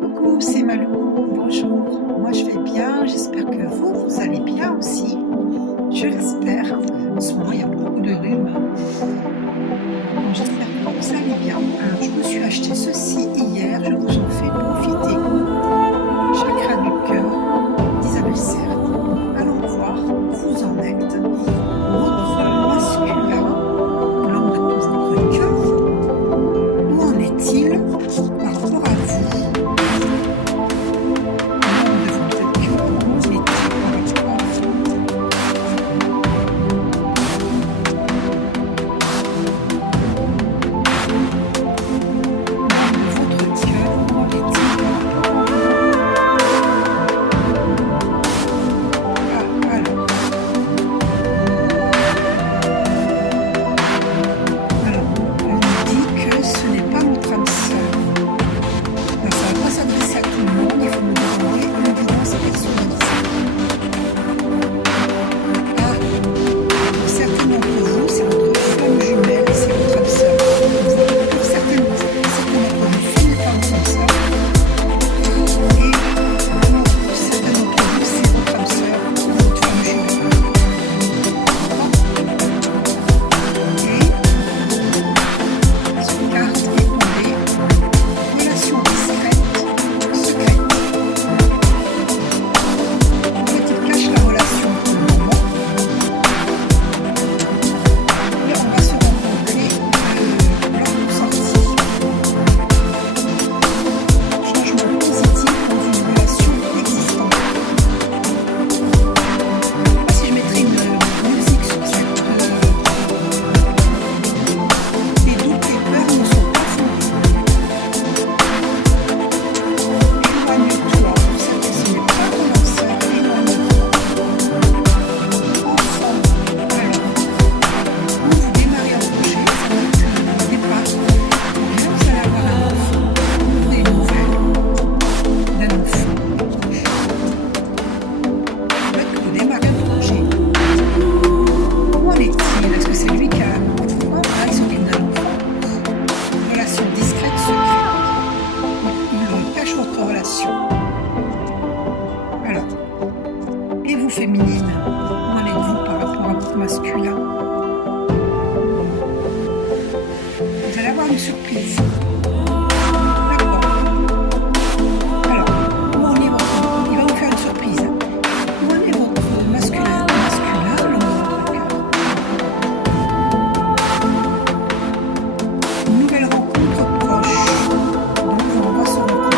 Coucou, c'est Malou. Bonjour. Moi, je vais bien. J'espère que vous allez bien aussi. Je l'espère. En ce moment, il y a beaucoup de rhumes. Donc, j'espère que vous allez bien. Alors, je me suis acheté ceci hier. Je vous en fais profiter. Chakra du cœur d'Isabelle Serre. Allons voir où vous en êtes. Votre masculin, l'homme de votre cœur, où en est-il par rapport à vous? Féminine, où en êtes-vous par rapport à votre masculin? Vous allez avoir une surprise. D'accord. Alors, où en est votre... Il va vous faire une surprise. Où en est votre masculin? Masculin, l'homme de votre cœur. Une nouvelle rencontre proche. Donc, on va se rencontrer.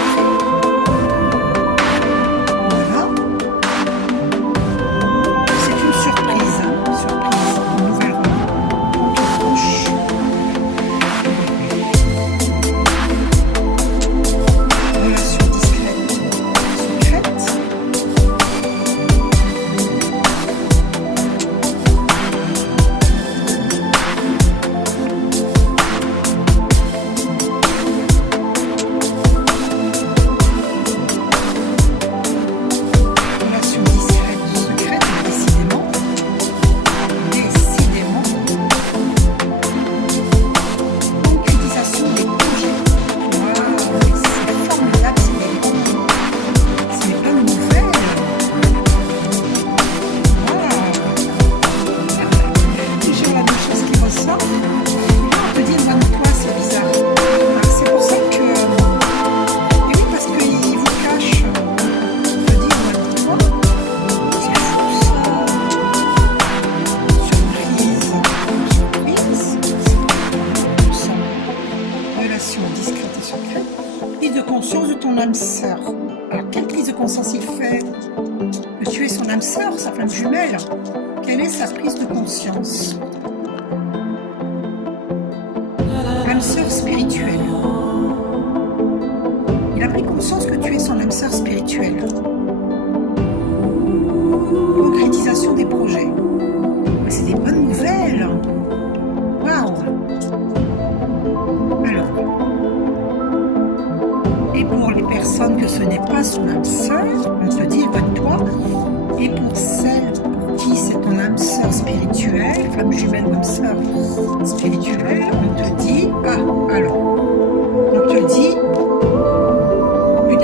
Discrète et secrète. Prise de conscience de ton âme sœur. Alors, quelle prise de conscience il fait que tu es son âme sœur, sa flamme jumelle? Quelle est sa prise de conscience? Âme sœur spirituelle. Il a pris conscience que tu es son âme sœur spirituelle. Concrétisation des projets. C'est des bonnes nouvelles. Waouh! Alors, et pour les personnes que ce n'est pas son âme sœur, on te dit éloigne-toi. Et pour celles pour qui c'est ton âme sœur spirituelle, femme jumelle ou âme sœur spirituelle, on te dit alors, on te dit plus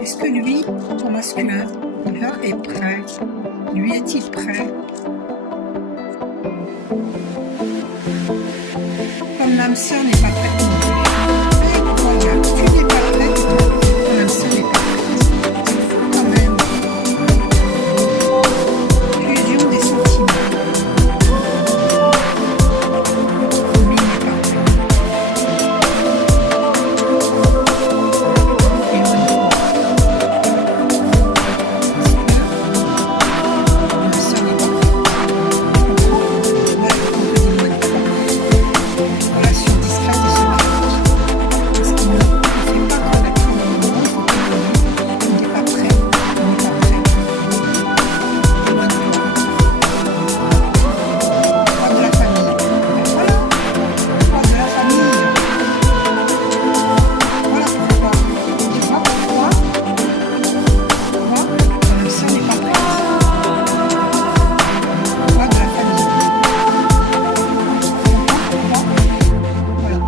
Est-ce que lui, ton masculin, là, est prêt? Lui est-il prêt? Ton âme sœur n'est pas prête non plus. Incroyable, tu n'es pas prête, ton âme sœur n'est pas prête. C'est fou quand même. Fusion des sentiments. Lui n'est pas prêt. Éloigne-toi. Parce que ton âme sœur n'est pas prête. Tu comprends? Voilà pourquoi on te dit éloigne-toi. Relation discrète et secrète. Parce qu'il ne fait pas connaître le moment, il faut que il n'est pas prêt, il n'est pas prêt. Éloigne-toi. Poids de la famille. Ben voilà, poids de la famille. Voilà pourquoi. Tu vois pourquoi? Pourquoi? Ton âme sœur n'est pas prête. Poids de la famille. Tu comprends pourquoi? Voilà.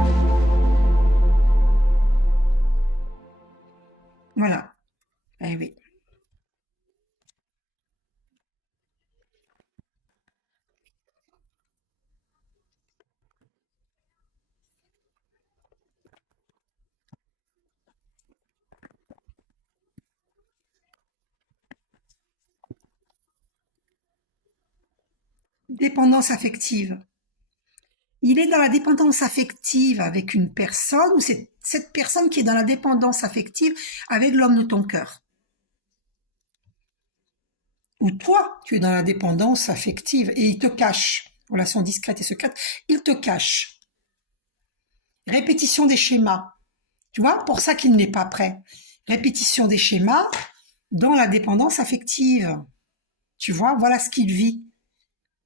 Voilà. Eh oui. Dépendance affective. Il est dans la dépendance affective avec une personne ou c'est cette personne qui est dans la dépendance affective avec l'homme de ton cœur. Ou toi, tu es dans la dépendance affective et il te cache. Relation discrète et secrète, il te cache. Répétition des schémas. Tu vois, pour ça qu'il n'est pas prêt. Répétition des schémas dans la dépendance affective. Tu vois, voilà ce qu'il vit.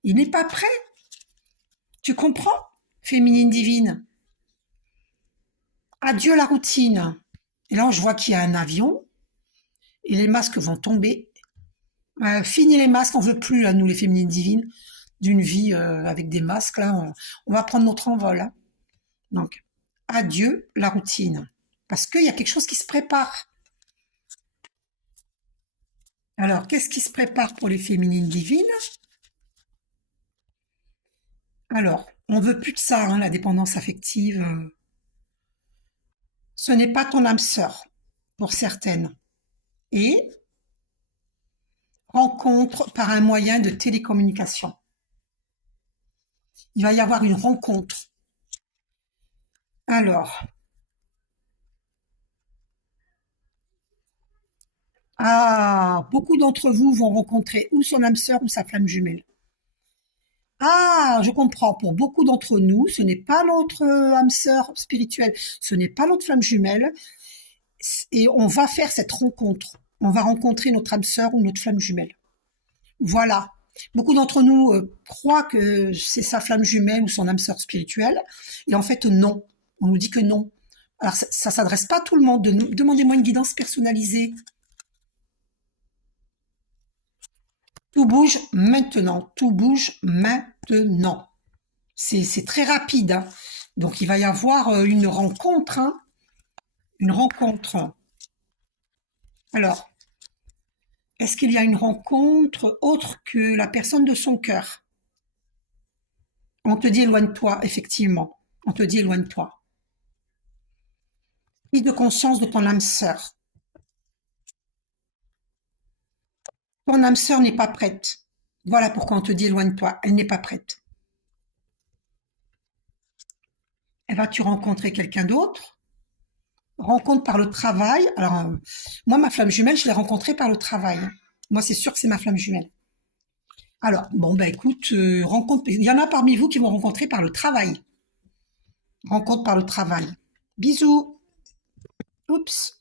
Il n'est pas prêt. Tu comprends, féminine divine? Adieu la routine. Et là, je vois qu'il y a un avion et les masques vont tomber. Fini les masques, on veut plus, là, nous les féminines divines, d'une vie avec des masques. Là, on va prendre notre envol. Hein. Donc, adieu la routine. Parce qu'il y a quelque chose qui se prépare. Alors, qu'est-ce qui se prépare pour les féminines divines? Alors, on veut plus de ça, hein, la dépendance affective. Ce n'est pas ton âme sœur, pour certaines. Et rencontre par un moyen de télécommunication. Il va y avoir une rencontre. Alors, beaucoup d'entre vous vont rencontrer ou son âme sœur ou sa flamme jumelle. Ah, je comprends. Pour beaucoup d'entre nous, ce n'est pas notre âme sœur spirituelle, ce n'est pas notre flamme jumelle, et on va faire cette rencontre. On va rencontrer notre âme sœur ou notre flamme jumelle. Voilà. Beaucoup d'entre nous croient que c'est sa flamme jumelle ou son âme sœur spirituelle, et en fait non. On nous dit que non. Alors ça s'adresse pas à tout le monde. Demandez-moi une guidance personnalisée. Tout bouge maintenant. Tout bouge maintenant. C'est très rapide. Hein. Donc il va y avoir une rencontre. Hein. Une rencontre. Alors, est-ce qu'il y a une rencontre autre que la personne de son cœur? On te dit éloigne-toi, effectivement. On te dit éloigne-toi. Prise de conscience de ton âme sœur. Ton âme sœur n'est pas prête. Voilà pourquoi on te dit éloigne-toi. Elle n'est pas prête. Vas-tu rencontrer quelqu'un d'autre? Rencontre par le travail. Alors, moi, ma flamme jumelle, je l'ai rencontrée par le travail. Moi, c'est sûr que c'est ma flamme jumelle. Alors, bon, bah écoute, rencontre. Il y en a parmi vous qui vont rencontrer par le travail. Rencontre par le travail. Bisous. Oups.